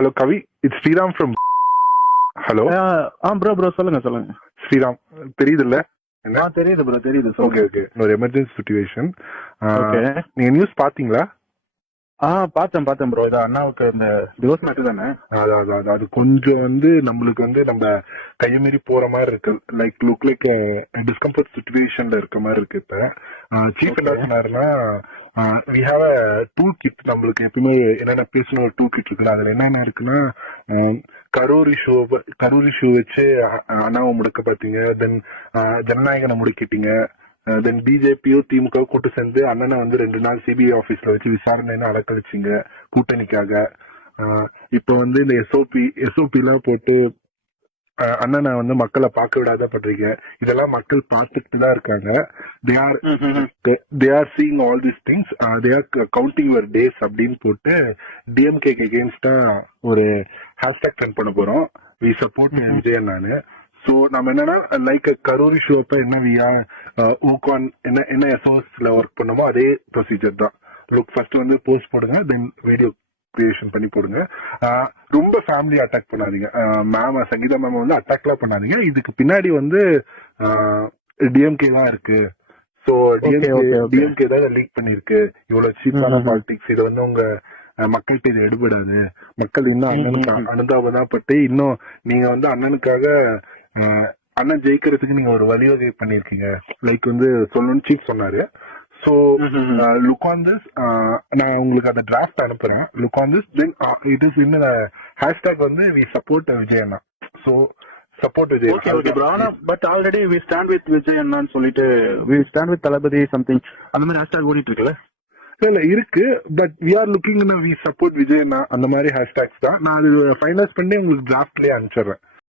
Hello Kavi, it's Sriram from. Hello. Bro சொல்லுங்க. ஸ்ரீராம் தெரியுதுல்ல? தெரியுது ப்ரோ, தெரியுது. ஓகே. ஒரு எமர்ஜென்சி சிச்சுவேஷன். ஓகே. நீங்க நியூஸ் பாத்தீங்களா? பார்த்தேன் ப்ரோ. இது அண்ணாவுக்கு இந்த டிவோர்ஸ் மேட்டர் தானே? அது கொஞ்சம் நம்மளுக்கு நம்ம கையமீறி போற மாதிரி இருக்கு. லுக் லைக் டிஸ்கம்ஃபர்ட் சிச்சுவேஷன்ல இருக்க மாதிரி இருக்கு. இப்ப சீஃப் என்ன சொன்னாருன்னா, we have a tool kit. நம்மளுக்கு எப்பவுமே என்னென்ன பேசணும் ஒரு டூல் கிட் இருக்குல்ல, அதுல என்னென்ன இருக்குன்னா, கரூர் இஷ்யூ வச்சு அண்ணாவை முடக்க பாத்தீங்க, தென் ஜனநாயகனை முடக்கிட்டீங்க, தென் பிஜேபியோ திமுக கூட்டு சேர்ந்து அண்ணனை 2 நாள் சிபிஐ ஆபீஸ்ல வச்சு விசாரணைன்னு அடக்கழிச்சிங்க கூட்டணிக்காக. இப்ப இந்த எஸ்ஓபி எல்லாம் போட்டு அண்ணனை மக்களை பார்க்க விடாத பண்றீங்க. இதெல்லாம் மக்கள் பார்த்துட்டு தான் இருக்காங்க. they are seeing all these things. they are counting your days அப்படின்னு போட்டு டிஎம்கே அகேன்ஸ்டா ஒரு ஹேஷ்டாக் ட்ரெண்ட் பண்ண போறோம். we support விஜய் அண்ணான்னு. சோ நம்ம என்னன்னா, லைக் கரூர் இஷ்யூ அப்ப என்ன ஊகான் என்ன எஸ்ஓஎஸ்ல ஒர்க் பண்ணமோ அதே ப்ரொசீஜர் தான். லுக் ஃபர்ஸ்ட் போஸ்ட் போடுங்க, தென் வீடியோ கிரியேஷன் பண்ணி போடுங்க. ரொம்ப ஃபேமிலி அட்டாக் பண்ணாதீங்க. சங்கீதா மேம் அட்டாக்லாம் பண்ணாதீங்க. இதுக்கு பின்னாடி டிஎம்கே தான் இருக்கு. சோ டிஎம்கே தான் லீக் பண்ணிருக்கு. இவ்வளவு சீப்பான பாலிடிக்ஸ். இது உங்க மக்கள்கிட்ட இது எடுபடாது. மக்கள் இன்னும் அண்ணனுக்கு அனுதாபம் பட்டு இன்னும் நீங்க அண்ணனுக்காக அண்ணன் ஜெயிக்கிறதுக்கு நீங்க ஒரு வழிவகை பண்ணிருக்கீங்க. லைக் சொல்லணும்னு சீஃப் சொன்னாரு. So look on this. நான் உங்களுக்கு அந்த டிராஃப்ட் அனுப்புறேன். Look on this, then it is in hashtag we support Vijay அண்ணா. So support Vijay. Okay bro. But already we stand with Vijay அண்ணான்னு சொல்லிட்டு we stand with Thalapathy something அந்த மாதிரி ஹேஷ்டாக் ஓடிட்டு இருக்குல்ல? இல்ல இருக்கு. But we are looking we support Vijay அண்ணா அந்த மாதிரி ஹேஷ்டாக்ஸ் தான். நான் அது ஃபைனலைஸ் பண்ணி உங்களுக்கு டிராஃப்ட்லயே அனுப்பிச்சிடுறேன்.